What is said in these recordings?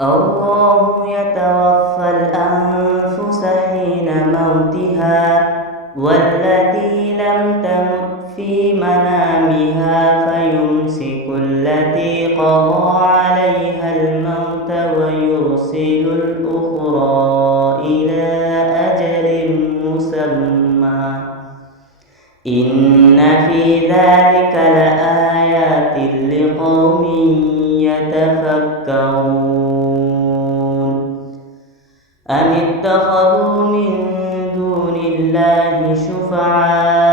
الله يتوفى الأنفس حين موتها والتي لم تمت في منامها فيمسك التي قضى عليها الموت ويرسل الأخرى إلى أجل مسمى إن في ذلك لآيات لقوم يتفكرون أم اتخذوا من دون الله شفعاء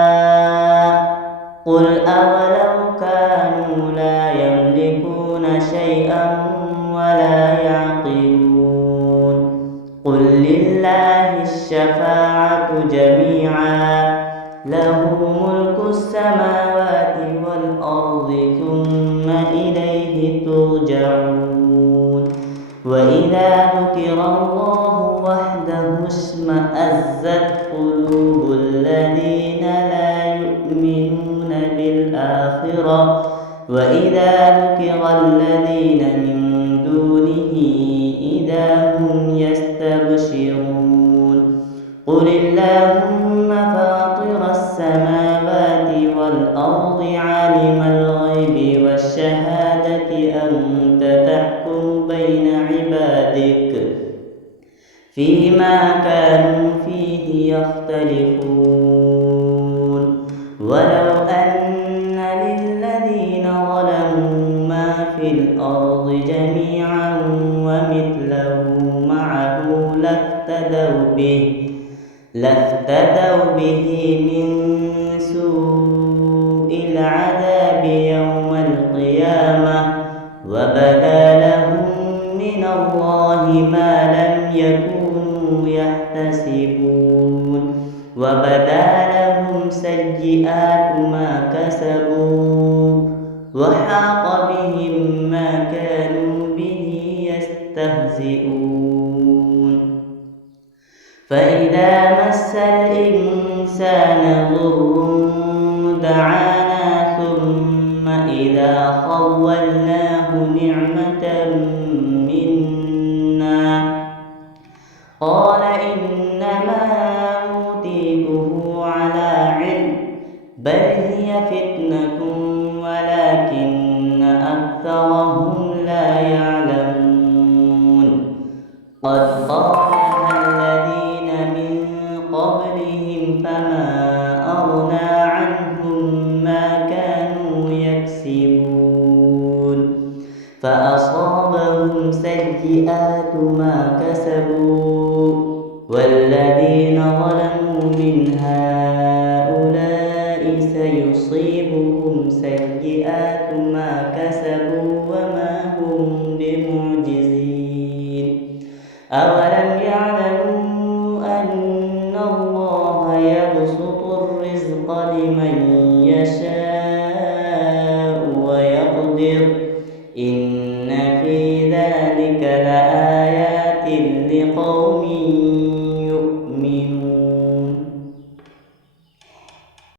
قل أولو كانوا لا يملكون شيئا ولا يعقلون قل لله الشفاعة جميعا له ملك السماوات والأرض ثم إليه ترجعون وإذا ذكر الله وحده اشمأزت قلوب الذين لا يؤمنون بالآخرة وإذا ذكر الذين من دونه إذا هم يستبشرون قل اللهم فاطر السماوات والأرض عالم الغيب والشهادة أنت تحكم بين عبادك فيما كانوا فيه يختلفون ولو أن للذين ظلموا ما في الأرض جميعا ومثله معه لافتدوا به من سوء العذاب يوم القيامة وبدا لهم من الله ما لم يكونوا يحتسبون وبدا لهم سيئات ما كسبوا وحاق بهم ما كانوا به يستهزئون فإذا مس الإنسان ضر دعانا ثم إذا خولناه نعمة منا قال إنما أوتيته على علم بل هي فتنة ولكن أكثرهم لا يعلمون قد قالها الذين من قبلهم فما أغنى عنهم ما كانوا يكسبون فأصابهم سيئات ما كسبوا والذين ظلموا من هؤلاء سيصيبهم سيئات ما كسبوا وما هم بمعجزين أولم يعلموا أن الله يبسط الرزق لمن يشاء ويقدر إن في ذلك لآيات لقوم